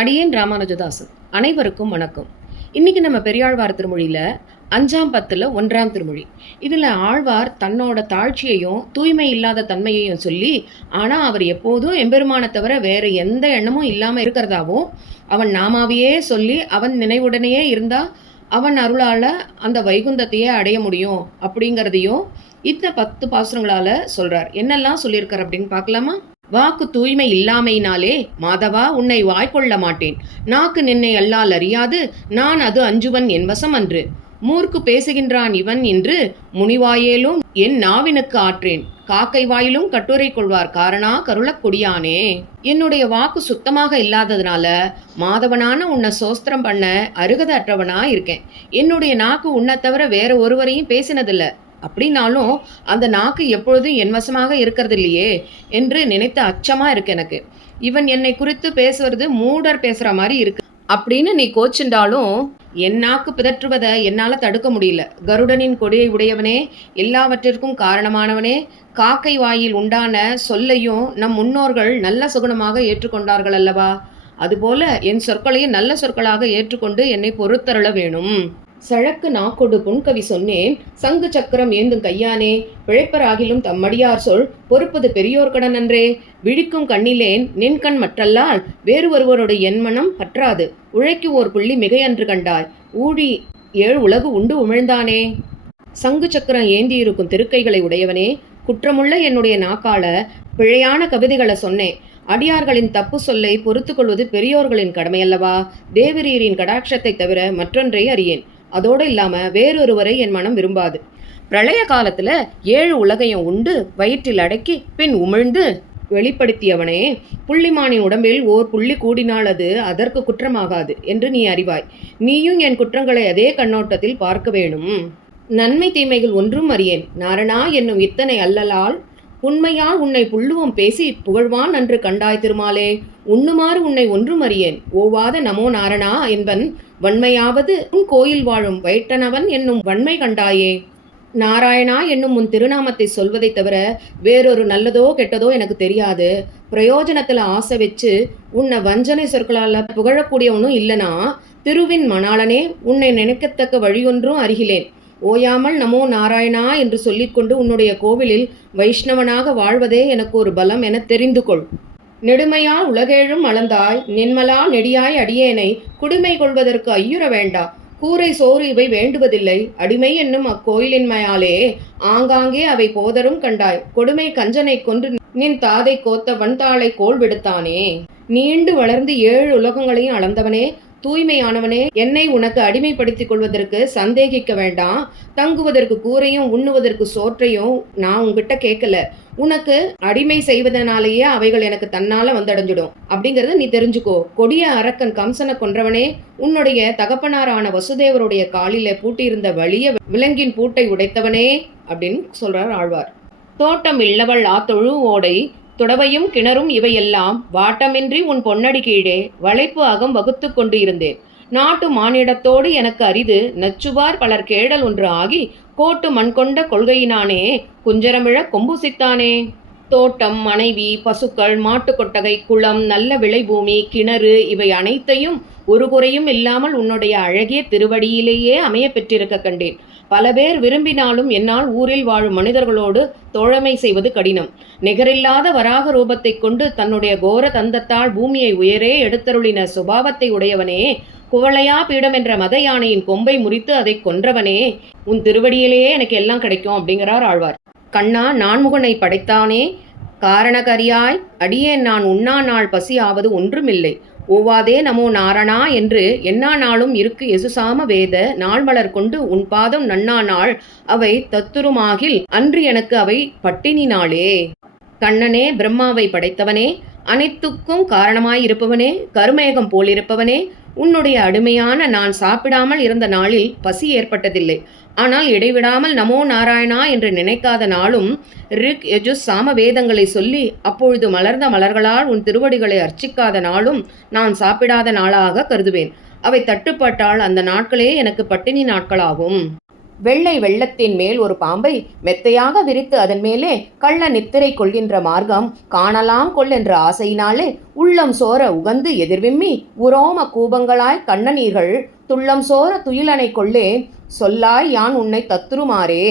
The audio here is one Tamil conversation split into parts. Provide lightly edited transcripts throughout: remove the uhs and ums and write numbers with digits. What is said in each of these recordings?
அடியேன் ராமானுஜதாசன். அனைவருக்கும் வணக்கம். இன்னைக்கு நம்ம பெரியாழ்வார் திருமொழியில 5ஆம் பத்துல 1ஆம் திருமொழி. இதுல ஆழ்வார் தன்னோட தாழ்ச்சியையும் தூய்மை இல்லாத தன்மையையும் சொல்லி, ஆனா அவர் எப்போதும் எம்பெருமானை தவிர வேற எந்த எண்ணமும் இல்லாம இருக்கிறதாவும், அவன் நாமாவையே சொல்லி அவன் நினைவுடனேயே இருந்தா அவன் அருளால அந்த வைகுந்தத்தையே அடைய முடியும் அப்படிங்கிறதையும் இந்த 10 பாசுரங்களால சொல்றார். என்னெல்லாம் சொல்லியிருக்கார் அப்படின்னு பார்க்கலாமா? வாக்கு தூய்மை இல்லாமையினாலே மாதவா உன்னை வாய்க்கொள்ள மாட்டேன். நாக்கு நின்னை அல்லால் அறியாது நான் அது அஞ்சுவன் என் வசம் அன்று. மூர்க்கு பேசுகின்றான் இவன் என்று முனிவாயேலும் என் நாவினுக்கு ஆற்றேன். காக்கை வாயிலும் கட்டுரை கொள்வார் காரணா கருளக் கொடியானே. என்னுடைய வாக்கு சுத்தமாக இல்லாததுனால மாதவனான உன்னை சோஸ்திரம் பண்ண அருகதை அற்றவனா இருக்கேன். என்னுடைய நாக்கு உன்னை தவிர வேற ஒருவரையும் பேசினதில்லை. அப்படின்னாலும் அந்த நாக்கு எப்பொழுதும் என் வசமாக இருக்கிறது இல்லையே என்று நினைத்த அச்சமா இருக்கு எனக்கு. இவன் என்னை குறித்து பேசுறது மூடர் பேசுற மாதிரி இருக்கு அப்படின்னு நீ கோச்சுண்டாலும் என் நாக்கு பிதற்றுவதை என்னால தடுக்க முடியல. கருடனின் கொடியை உடையவனே, எல்லாவற்றிற்கும் காரணமானவனே, காக்கை வாயில் உண்டான சொல்லையும் நம் முன்னோர்கள் நல்ல சுகுணமாக ஏற்றுக்கொண்டார்கள் அல்லவா? அதுபோல என் சொற்களையும் நல்ல சொற்களாக ஏற்றுக்கொண்டு என்னை பொறுத்தருள வேணும். சழக்கு நாக்கொடு புன்கவி சொன்னேன் சங்கு சக்கரம் ஏந்தும் கையானே. பிழைப்பராகிலும் தம்மடியார் சொல் பொறுப்பது பெரியோர் கடன் அன்றே. விழிக்கும் கண்ணிலேன் நின்கண் மற்றல்லால் வேறு ஒருவரோடு என் மனம் பற்றாது. உழைக்கு ஓர் புள்ளி மிகையன்று கண்டாய் ஊழி 7 உலகு உண்டு உமிழ்ந்தானே. சங்கு சக்கரம் ஏந்தியிருக்கும் திருக்கைகளை உடையவனே, குற்றமுள்ள என்னுடைய நாக்கால பிழையான கவிதைகளை சொன்னேன். அடியார்களின் தப்பு சொல்லை பொறுத்து கொள்வது பெரியோர்களின் கடமையல்லவா? தேவரீரின் கடாட்சத்தை தவிர மற்றொன்றை அறியேன். அதோடு இல்லாமல் வேறொருவரை என் மனம் விரும்பாது. பிரளய காலத்தில் 7 உலகையும் உண்டு வயிற்றில் அடக்கி பின் உமிழ்ந்து வெளிப்படுத்தியவனே, புள்ளிமானின் உடம்பில் ஓர் புள்ளி கூடினால் அது அதற்கு குற்றமாகாது என்று நீ அறிவாய். நீயும் என் குற்றங்களை அதே கண்ணோட்டத்தில் பார்க்க வேணும். நன்மை தீமைகள் ஒன்றும் அறியேன். நாரணா என்னும் இத்தனை அல்லலால் உண்மையால் உன்னை புல்லுவம் பேசி புகழ்வான் அன்று கண்டாய் திருமாலே. உண்ணுமாறு உன்னை ஒன்றும் அறியேன். ஓவாத நமோ நாரணா என்பன் வன்மையாவது உன் கோயில் வாழும் வைட்டனவன் என்னும் வன்மை கண்டாயே. நாராயணா என்னும் உன் திருநாமத்தை சொல்வதை தவிர வேறொரு நல்லதோ கெட்டதோ எனக்கு தெரியாது. பிரயோஜனத்தில் ஆசை வச்சு உன்னை வஞ்சனை சொற்களால் புகழக்கூடியவனும் இல்லைனா திருவின் மணாளனே, உன்னை நினைக்கத்தக்க வழியொன்றும் அறிகிலேன். ஓயாமல் நமோ நாராயணா என்று சொல்லிக்கொண்டு உன்னுடைய கோவிலில் வைஷ்ணவனாக வாழ்வதே எனக்கு ஒரு பலம் என தெரிந்து கொள். நெடுமையால் உலகேழும் அளந்தாய் நின்மலா நெடியாய் அடியேனை குடிமை கொள்வதற்கு ஐயுற வேண்டா. கூரை சோறு இவை வேண்டுவதில்லை. அடிமை என்னும் அக்கோயிலின்மையாலே ஆங்காங்கே அவை போதரும் கண்டாய். கொடுமை கஞ்சனை கொன்று நின் தாதை கோத்த வன்தாளை கோல் விடுத்தானே. நீண்டு வளர்ந்து 7 உலகங்களையும் அளந்தவனே, தூய்மையானவனே, என்னை உனக்கு அடிமைப்படுத்திக் கொள்வதற்கு சந்தேகிக்க வேண்டாம். தங்குவதற்கு கூரையும் உண்ணுவதற்கு சோற்றையும் நான் உங்ககிட்ட கேட்கல. உனக்கு அடிமை செய்வதனாலேயே அவைகள் எனக்கு தன்னால வந்தடைஞ்சிடும் அப்படிங்கறத நீ தெரிஞ்சுக்கோ. கொடிய அரக்கன் கம்சனை கொன்றவனே, உன்னுடைய தகப்பனாரான வசுதேவருடைய காலில பூட்டியிருந்த வலிய விலங்கின் பூட்டை உடைத்தவனே அப்படின்னு சொல்றார் ஆழ்வார். தோட்டம் இல்லவள் ஆத்தொழு ஓடை துடவையும் கிணறும் இவையெல்லாம் வாட்டமின்றி உன் பொன்னடி கீழே வளைப்பு அகம் வகுத்து கொண்டு இருந்தேன். நாட்டு மானிடத்தோடு எனக்கு அரிது நச்சுவார் பலர் கேடல் ஒன்று ஆகி கோட்டு மண் கொண்ட கொள்கையினானே குஞ்சரமிழ கொம்புசித்தானே. தோட்டம், மனைவி, பசுக்கள், மாட்டு கொட்டகை, குளம், நல்ல விளைபூமி, கிணறு இவை அனைத்தையும் ஒரு குறையும் இல்லாமல் உன்னுடைய அழகிய திருவடியிலேயே அமைய பெற்றிருக்க கண்டேன். பல பேர் விரும்பினாலும் என்னால் ஊரில் வாழும் மனிதர்களோடு தோழமை செய்வது கடினம். நிகரில்லாத வராக ரூபத்தை கொண்டு தன்னுடைய கோர தந்தத்தால் பூமியை உயரே எடுத்தருளின சுபாவத்தை உடையவனே, குவளையா பீடம் என்ற மத யானையின் கொம்பை முறித்து அதை கொன்றவனே, உன் திருவடியிலேயே எனக்கு எல்லாம் கிடைக்கும் அப்படிங்கிறார் ஆழ்வார். கண்ணா நான்முகனை படைத்தானே, காரணகரியாய் அடியேன் நான் உண்ணா நாள் பசி ஆவது ஒன்றுமில்லை. ஓவாதே நமோ நாரணா என்று என்னா நாளும் இருக்கு எசுசாம வேத நாள்மலர் கொண்டு உன் பாதம் நன்னா நாள் அவை தத்துருமாகில் அன்று எனக்கு அவை பட்டினி நாளே. கண்ணனே, பிரம்மாவை படைத்தவனே, அனைத்துக்கும் காரணமாயிருப்பவனே, கருமேகம் போலிருப்பவனே, உன்னுடைய அடிமையான நான் சாப்பிடாமல் இருந்த நாளில் பசி ஏற்பட்டதில்லை. ஆனால் இடைவிடாமல் நமோ நாராயணா என்று நினைக்காத நாளும் ரிக் யஜுஸ் சாம வேதங்களை சொல்லி அப்பொழுது மலர்ந்த மலர்களால் உன் திருவடிகளை அர்ச்சிக்காத நாளும் நான் சாப்பிடாத நாளாக கருதுவேன். அவை தட்டுப்பட்டால் அந்த நாட்களே எனக்கு பட்டினி நாட்களாகும். வெள்ளை வெள்ளத்தின் மேல் ஒரு பாம்பை மெத்தையாக விரித்து அதன் மேலே கள்ள நித்திரை கொள்கின்ற மார்க்கம் காணலாம் கொள்ளென்ற ஆசையினாலே உள்ளம் சோர உகந்து எதிர்விம்மி உரோம கூபங்களாய் கண்ணநீர்கள் துள்ளம் சோர துயிலனை கொள்ளேன் சொல்லாய் யான் உன்னை தத்துருமாறே.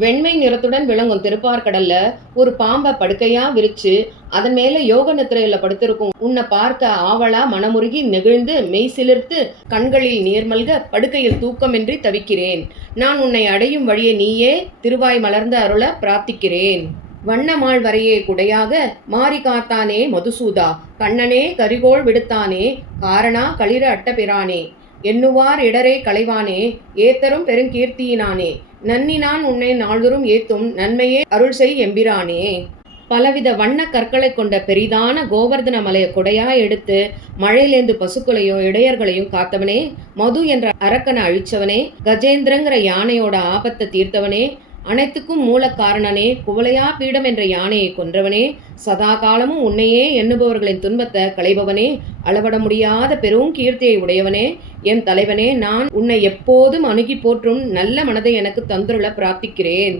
வெண்மை நிறத்துடன் விளங்கும் திருப்பார்கடல்ல ஒரு பாம்பை படுக்கையா விரிச்சு அதன் மேல யோக நித்திரையில படுத்திருக்கும் உன்னை பார்க்க ஆவலா மனமுருகி நெகிழ்ந்து மெய் சிலிர்த்து கண்களில் நீர்மல்க படுக்கையில் தூக்கமின்றி தவிக்கிறேன். நான் உன்னை அடையும் வழியை நீயே திருவாய் மலர்ந்த அருள பிரார்த்திக்கிறேன். வண்ணமாள் வரையே குடையாக மாறி காத்தானே மதுசூதா கண்ணனே கரிகோள் விடுத்தானே காரணா களிர அட்டபிரானே எண்ணுவார் இடரே களைவானே ஏத்தரும் பெருங்கீர்த்தியினானே நன்னினான் உன்னை நாள்தோறும் ஏத்தும் நன்மையே அருள் செய் எம்பிரானே. பலவித வண்ண கற்களை கொண்ட பெரிதான கோவர்தன மலையை கொடையா எடுத்து மழையிலேந்து பசுக்களையும் இடையர்களையும் காத்தவனே, மது என்ற அரக்கனை அழிச்சவனே, கஜேந்திரங்கிற யானையோட ஆபத்தை தீர்த்தவனே, அனைத்துக்கும் மூல காரணனே, குவளையா பீடம் என்ற யானையை கொன்றவனே, சதா காலமும் உன்னையே எண்ணுபவர்களின் துன்பத்தை களைபவனே, அளவிட முடியாத பெரும் கீர்த்தியை உடையவனே, என் தலைவனே, நான் உன்னை எப்போதும் அணுகி போற்றும் நல்ல மனதை எனக்கு தந்துருள பிரார்த்திக்கிறேன்.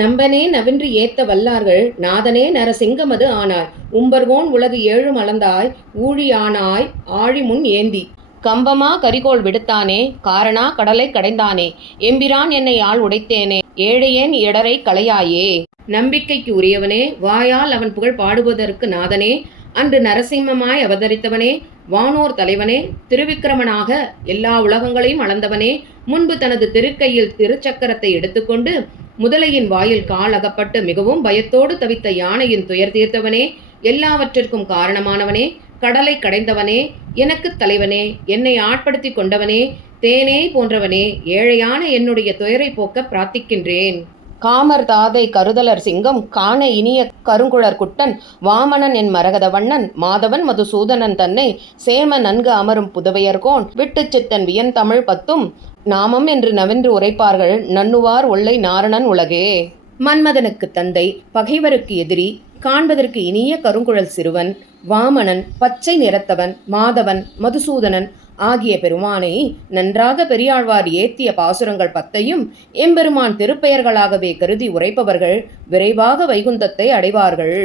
நம்பனே நவின்று ஏத்த வல்லார்கள் நாதனே நரசிங்கமது ஆனாய் உம்பர்கோன் உலகு ஏழும் அளந்தாய் ஊழியானாய் ஆழிமுன் ஏந்தி கம்பமா கரிகோள் விடுத்தானே காரணா கடலை கடைந்தானே எம்பிரான் என்னை ஆள் உடைத்தேனே ஏழையேன் இடரை களையாயே. நம்பிக்கைக்கு உரியவனே, வாயால் அவன் புகழ் பாடுவதற்கு நாதனே, அன்று நரசிம்மமாய் அவதரித்தவனே, வானோர் தலைவனே, திருவிக்கிரமனாக எல்லா உலகங்களையும் அளந்தவனே, முன்பு தனது திருக்கையில் திருச்சக்கரத்தை எடுத்துக்கொண்டு முதலையின் வாயில் கால் அகப்பட்டு மிகவும் பயத்தோடு தவித்த யானையின் துயர் தீர்த்தவனே, எல்லாவற்றிற்கும் காரணமானவனே, கடலை கடைந்தவனே, எனக்கு தலைவனே, என்னை ஆட்படுத்தி கொண்டவனே, தேனே போன்றவனே, ஏழையான என்னுடைய துயரை போக்க பிரார்த்திக்கின்றேன். காமர் தாதை கருதலர் சிங்கம் காண இனிய கருங்குழற் குட்டன் வாமனன் என் மரகத வண்ணன் மாதவன் மதுசூதனன் தன்னை சேம நன்கு அமரும் புதவையர்கோன் விட்டு சித்தன் வியன் தமிழ் பத்தும் நாமம் என்று நவென்று உரைப்பார்கள் நன்னுவார் ஒல்லை நாரணன் உலகே. மன்மதனுக்கு தந்தை, பகைவருக்கு எதிரி, காண்பதற்கு இனிய கருங்குழல் சிறுவன், வாமனன், பச்சை நிறத்தவன், மாதவன், மதுசூதனன் ஆகிய பெருமானை நன்றாக பெரியாழ்வார் ஏத்திய பாசுரங்கள் 10ஐயும் எம்பெருமான் திருப்பெயர்களாகவே கருதி உரைப்பவர்கள் விரைவாக வைகுந்தத்தை அடைவார்கள்.